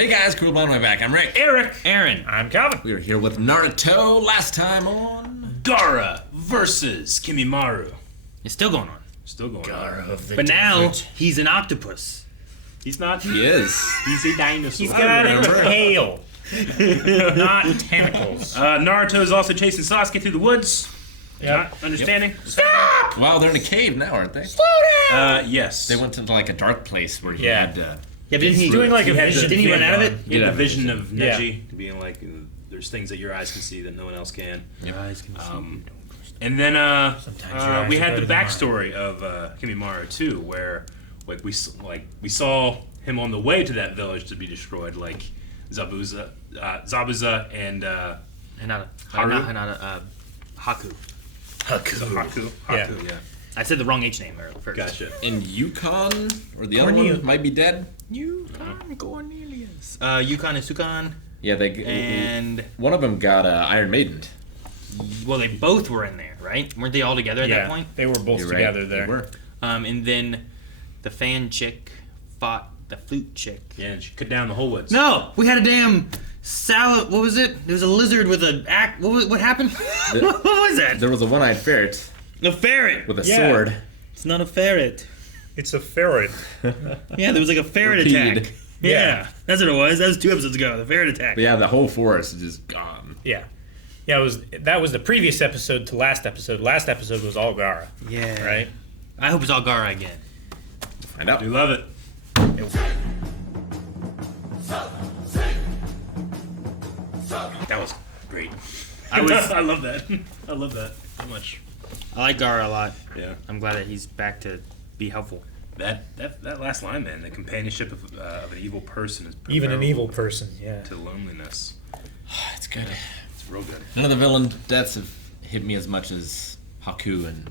Hey guys, cool behind my back. I'm Rick. Eric. Aaron. I'm Calvin. We were here with Naruto last time on Gaara versus Kimimaro. It's still going on. Still going Gaara on. of the But now, desert. he's an octopus. He's not. He is. He's a dinosaur. He's got a remember. tail, not tentacles. Naruto is also chasing Sasuke through the woods. Not understanding. Stop! Wow, they're in a cave now, aren't they? Slow down! Yes. They went into like a dark place where he Yeah. had Yeah, but didn't he doing like a He had vision. the- Didn't he run out of it? He had Yeah. the vision of Yeah. Neji being like, there's things that your eyes can see that no one else can. Your eyes can And then Sometimes your eyes we are had better the than mine. backstory of Kimimaro too, where we saw him on the way to that village to be destroyed, like Zabuza and Hinata. Haru? Not Hinata. Haku. Haku. Yeah. Yeah. I said the wrong H name earlier first. Gotcha. in Yukon, or the other Cornel- one might be dead. Yukon Cornelius. Yukon and Sukan. Yeah, they And, one of them got Iron Maiden. well, they both were in there, right? Weren't they all together at Yeah, that point? they were both You're right, together they there. were. And then the fan chick fought the flute chick. Yeah, and she cut down the whole woods. No, we had a damn salad. What was it? There was a lizard with an act. What happened? What was that? There was a one-eyed ferret A ferret. with a Yeah. sword. It's not a ferret. It's a ferret. Yeah, there was like a ferret Repeated. attack. Yeah, that's what it was. That was 2 episodes ago. The ferret attack. But yeah, the whole forest is just gone. Yeah. Yeah, that was the previous episode to last episode. Last episode was all Gaara, Yeah. right? I hope it's all Gaara again. Find out. We love it. That was great. I was. I love that. I love that so much. I like Gaara a lot. Yeah. I'm glad that he's back to be helpful. That last line, man. The companionship of an evil person is Even an preferable evil person, yeah. to loneliness. It's good. It's real good. None of the villain deaths have hit me as much as Haku and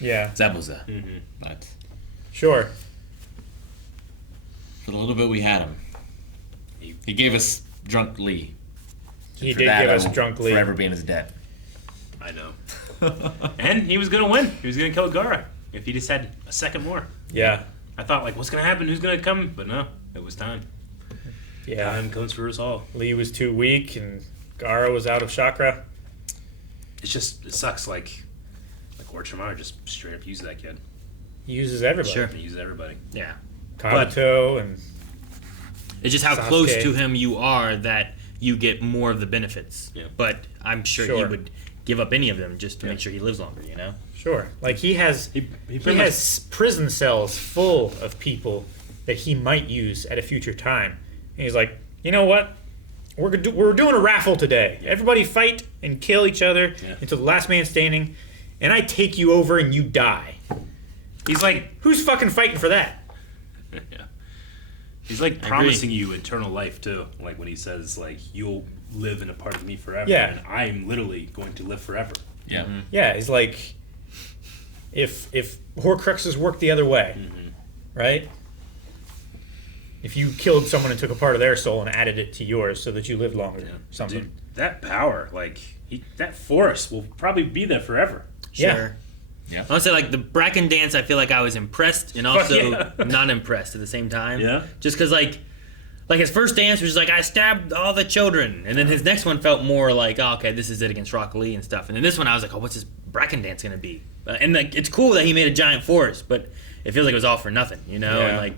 Yeah, Zabuza. But sure. for the little bit we had him, he gave us Drunk Lee. He For did that, give I us will Drunk Lee. forever be in his debt. I know. And he was gonna win. He was gonna kill Gaara if he just had a second more. Yeah, I thought, like, what's gonna happen? Who's gonna come? But no, it was time. yeah. Time comes for us all. Lee was too weak, and Gaara was out of chakra. It's just, it sucks. Like Orochimaru just straight up used that kid. He uses everybody. Sure. He used everybody. Yeah. Kabuto and It's just how Sasuke. close to him you are that you get more of the benefits. Yeah. But I'm sure he Sure. would give up any of them just to make sure he lives longer, you know? sure, like he has He he pretty much has prison cells full of people that he might use at a future time. And he's like, you know what? We're doing a raffle today. Everybody fight and kill each other Yeah. until the last man standing, and I take you over and you die. he's like Who's fucking fighting for that? yeah. He's like promising you eternal life too. Like when he says like you'll live in a part of me forever. Yeah. And I'm literally going to live forever. Yeah. Yeah, he's like, if Horcruxes work the other way, right? If you killed someone and took a part of their soul and added it to yours so that you lived longer, something. Dude, that power, like that force will probably be there forever. Yeah. Sure. Yeah. I would say, like, the Bracken Dance, I feel like I was impressed and also yeah. not impressed at the same time. Yeah. Just because, like his first dance was like, I stabbed all the children. And then his next one felt more like, oh, okay, this is it against Rock Lee and stuff. And then this one, I was like, oh, what's his Bracken Dance going to be? And, like, it's cool that he made a giant forest, but it feels like it was all for nothing, you know? Yeah. And, like,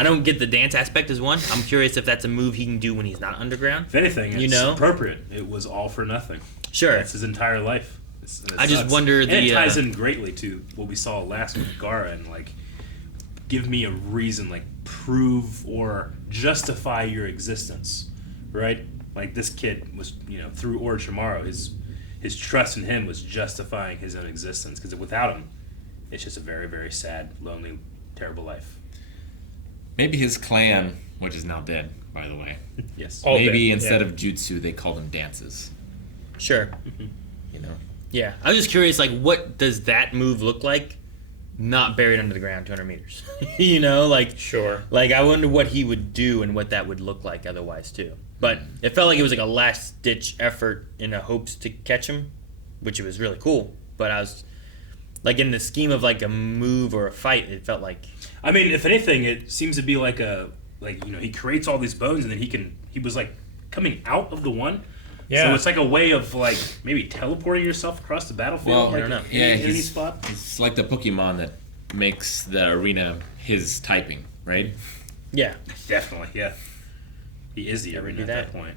I don't get the dance aspect as one. I'm curious if that's a move he can do when he's not underground. If anything, it's You know? appropriate. It was all for nothing. Sure. That's his entire life. It I just sucks. wonder and it the, ties in greatly to what we saw last with Gaara and like give me a reason, like prove or justify your existence, right? Like this kid was, through Orochimaru, his trust in him was justifying his own existence because without him, it's just a very, very sad, lonely, terrible life. Maybe his clan, which is now dead, by the way. Yes. All Maybe dead, instead yeah. of jutsu, they call them dances. Sure. You know. Yeah. I was just curious, like, what does that move look like not buried under the ground 200 meters? You know, like... Sure. Like, I wonder what he would do and what that would look like otherwise, too. But it felt like it was like a last-ditch effort in a hopes to catch him, which it was really cool. But I was... Like, in the scheme of, like, a move or a fight, it felt like... I mean, if anything, it seems to be like like he creates all these bones, and then he was like coming out of the one. Yeah. So it's like a way of like maybe teleporting yourself across the battlefield. Well, like, I don't know. Yeah, any he's spot. It's like the Pokemon that makes the arena his typing, right? Yeah. Definitely, yeah. He is the Never arena do at that. that point.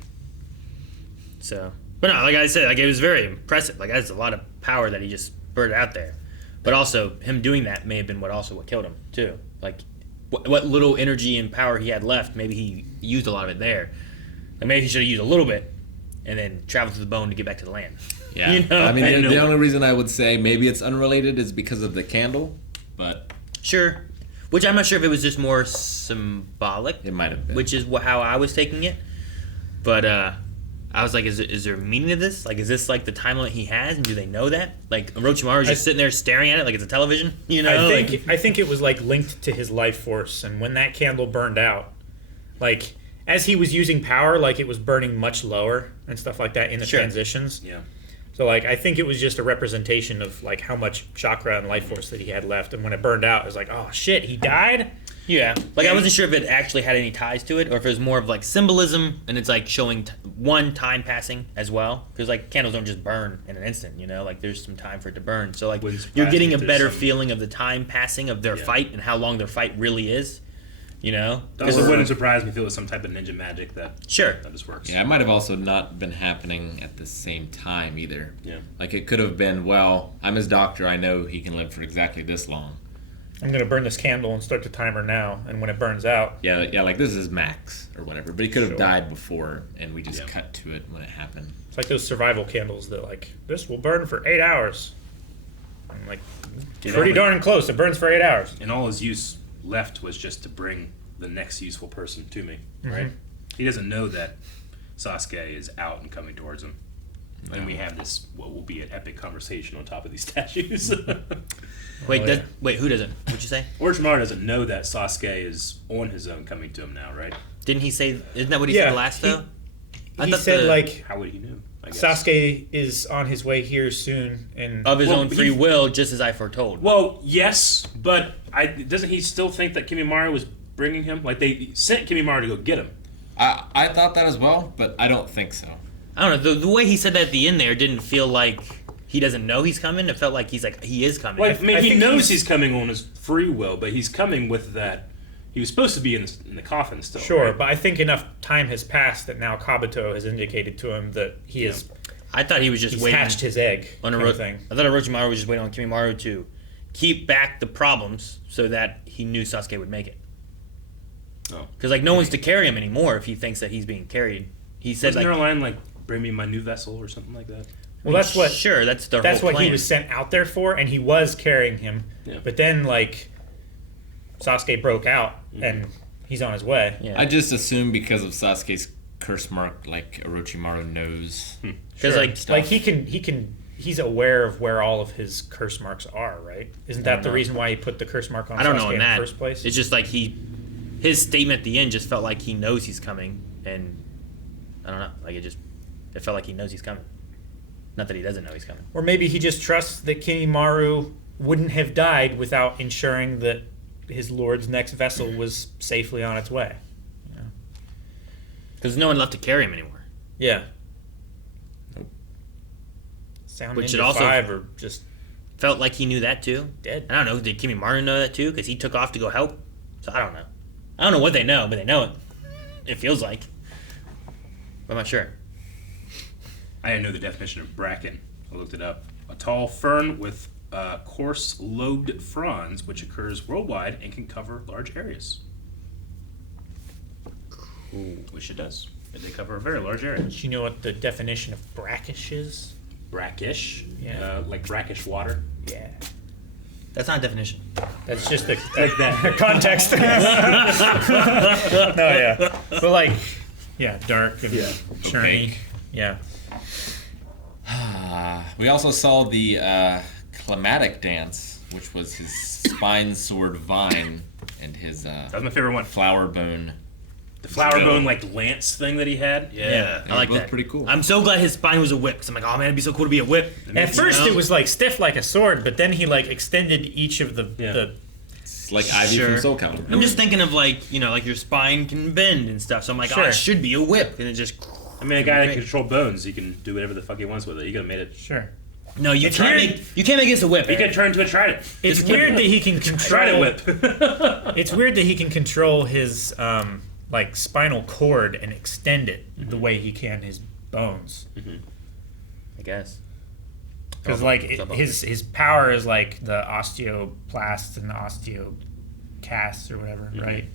So, but no, like I said, like it was very impressive. Like that's a lot of power that he just spurted out there. But also, him doing that may have been what killed him too. Like what little energy and power he had left, maybe he used a lot of it there. Like maybe he should have used a little bit, and then traveled to the bone to get back to the land. Yeah. You know? I mean, I know. the only reason I would say maybe it's unrelated is because of the candle, but Sure. Which I'm not sure if it was just more symbolic, it might have been. which is how I was taking it. But I was like, is there a meaning to this? Like, is this like the time limit he has, and do they know that? Like, Orochimaru's just sitting there staring at it like it's a television, you know? I think it was like linked to his life force, and when that candle burned out, like as he was using power, like it was burning much lower and stuff like that in the Sure. transitions. Yeah. So like I think it was just a representation of like how much chakra and life force that he had left, and when it burned out, it was like, oh shit, he died. Yeah, like I wasn't sure if it actually had any ties to it, or if it was more of like symbolism, and it's like showing time passing as well. Because like candles don't just burn in an instant, you know. Like there's some time for it to burn. So like Wouldn't surprise you're me getting a if there's better some- feeling of the time passing of their Yeah. fight and how long their fight really is, you know. Also, it wouldn't surprise me if it was some type of ninja magic that Sure. just works. Yeah, it might have also not been happening at the same time either. Yeah. Like it could have been, well, I'm his doctor, I know he can live for exactly this long. I'm gonna burn this candle and start the timer now, and when it burns out, Yeah, like this is max or whatever. But he could have Sure. died before, and we just Yeah. cut to it when it happened. it's like those survival candles that like this will burn for 8 hours. I'm like pretty darn close. It burns for 8 hours. And all his use left was just to bring the next useful person to me, right? He doesn't know that Sasuke is out and coming towards him. And we have this, what will be an epic conversation on top of these statues. Wait, Oh, yeah. wait, who doesn't? What'd you say? Orochimaru doesn't know that Sasuke is on his own coming to him now, right? Didn't he say? Isn't that what he Yeah, said last he- though? I He thought said the- like How would he know? I guess. Sasuke is on his way here soon, and of his Well, own free he- will, just as I foretold. Well, yes, but doesn't he still think that Kimimaro was bringing him? Like they sent Kimimaro to go get him. I thought that as well, but I don't think so. I don't know. The way he said that at the end there didn't feel like he doesn't know he's coming. It felt like he is coming. Well, I mean, I he think knows he's coming on his free will, but he's coming with that. He was supposed to be in the coffin still. sure, right? but I think enough time has passed that now Kabuto has indicated to him that he's I thought he was just waiting hatched his egg. on kind of thing. I thought Orochimaru was just waiting on Kimimaro to keep back the problems so that he knew Sasuke would make it. Oh. Because like no one's to carry him anymore if he thinks that he's being carried. He said Wasn't like, there a line like "Bring me my new vessel" or something like that? Well, that's what Sure, that's the that's whole what plan. he was sent out there for, and he was carrying him. Yeah. But then like Sasuke broke out, and he's on his way. Yeah. I just assume because of Sasuke's curse mark, like Orochimaru knows. Because Sure. Like he's aware of where all of his curse marks are, right? Isn't that the know. reason why he put the curse mark on I don't Sasuke know in in that. the first place? It's just like his statement at the end just felt like he knows he's coming, and I don't know. Like it felt like he knows he's coming. Not that he doesn't know he's coming. Or maybe he just trusts that Kimimaro wouldn't have died without ensuring that his lord's next vessel was safely on its way. Because no one left to carry him anymore. Yeah. Sound Which Ninja it also- 5 or just Felt like he knew that too. dead. I don't know. Did Kimimaro know that too? Because he took off to go help. So I don't know. I don't know what they know, but they know it. It feels like. But I'm not sure. I didn't know the definition of bracken. I looked it up. A tall fern with coarse lobed fronds, which occurs worldwide and can cover large areas. Which it does. They cover a very large area. Do you know what the definition of brackish is? Brackish, Yeah. like brackish water. Yeah. That's not a definition. That's just the Like that. context. No, yeah. But like, yeah, dark and churny. Opaque. Yeah. We also saw the climatic dance, which was his spine sword vine and his That was my favorite one. flower bone. The flower bone like lance thing that he had. Yeah, I They like were both that. pretty cool. I'm so glad his spine was a whip. Cause I'm like, oh man, it'd be so cool to be a whip. At first, know? it was like stiff like a sword, but then he like extended each of the It's like Ivy Sure. from Soul Calibur. I'm just thinking of like like your spine can bend and stuff. So I'm like, oh, Sure. it should be a whip, and it just. I mean, a guy that Great. can control bones, he can do whatever the fuck he wants with it. He could have made it. Sure. No, you It's can't. weird. You can't make this a whip. He Eric. could turn into a trident. It's Just weird kidding. that he can control. Trident whip. It's weird that he can control his like spinal cord and extend it the way he can his bones. I guess. Because his power is like the osteoplasts and the osteocasts or whatever, right?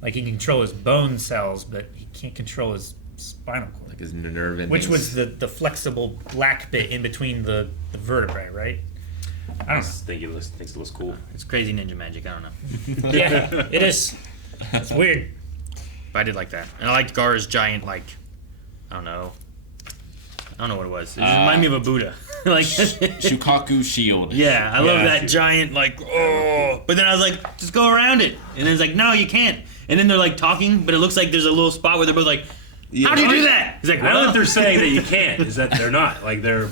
Like he can control his bone cells, but he can't control his spinal cord. Like his nerve endings. Which was the flexible black bit in between the vertebrae, right? I don't know. Thinks it looks cool. It's crazy ninja magic. I don't know. Yeah, it is. It's weird. But I did like that, and I liked Gar's giant I don't know what it was. It just reminded me of a Buddha. like. Shukaku shield. Yeah, I love Yeah. that giant But then I was like, just go around it, and then it's like, no, you can't. And then they're like talking, but it looks like there's a little spot where they're both like, how do you do that? He's like, I don't well, think they're saying that you can't. Is that they're not like they're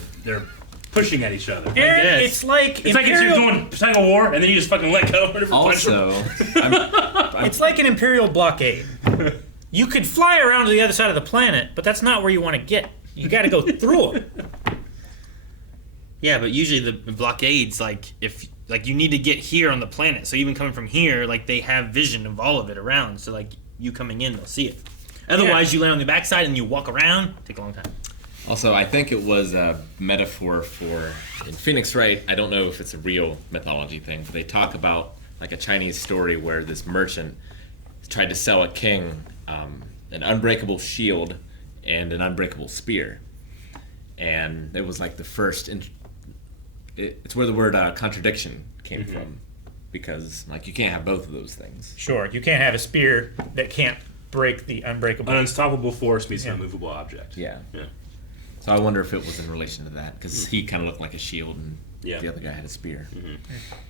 pushing at each other. Aaron, guess. it's like It's like if you're doing tug of war and then you just fucking let go. Also, it's like an imperial blockade. You could fly around to the other side of the planet, but that's not where you want to get. You got to go through them. yeah, but usually the blockades, if you need to get here on the planet, so even coming from here, they have vision of all of it around, so you coming in, they'll see it. Otherwise, you land on the backside and you walk around, take a long time. Also, I think it was a metaphor for in Phoenix Wright. I don't know if it's a real mythology thing, but they talk about a Chinese story where this merchant tried to sell a king an unbreakable shield and an unbreakable spear, and it was the first. It's where the word contradiction came from, because you can't have both of those things. Sure, you can't have a spear that can't break the unbreakable. An unstoppable force meets an unmovable object. Yeah. Yeah. So I wonder if it was in relation to that, because he kind of looked like a shield and Yeah. the other guy had a spear.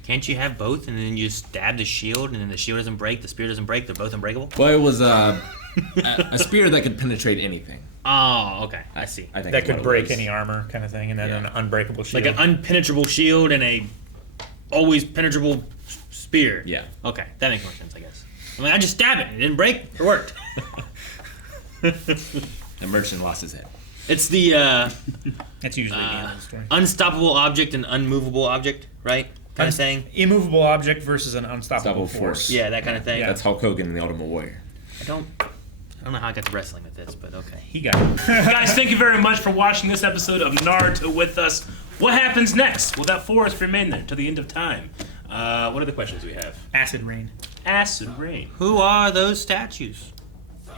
Can't you have both, and then you stab the shield, and then the shield doesn't break, the spear doesn't break, they're both unbreakable? Well, it was a spear that could penetrate anything. Oh, okay, I see. I think that is what could it break was. any armor, kind of thing, and then Yeah. an unbreakable shield. Like an unpenetrable shield and a always penetrable spear. Yeah. Okay, that makes more sense, I guess. I just stabbed it, it didn't break, it worked. The merchant lost his head. It's the That's usually the end of the story. unstoppable object and unmovable object, right? Kind of saying. Immovable object versus an unstoppable Unstoppable force. force. Yeah, that kind of thing. That's Hulk Hogan in The Ultimate Warrior. I don't know how I got to wrestling with this, but okay. He got it. Guys, thank you very much for watching this episode of Naruto with us. What happens next? Will that forest remain there to the end of time? What are the questions we have? Acid rain. Acid rain. Who are those statues?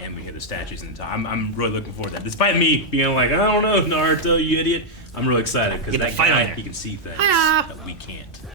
And we hear the statues in time. I'm really looking forward to that. Despite me being like, I don't know, Naruto, you idiot. I'm really excited because Get the that fight on guy, there. he can see things that we can't.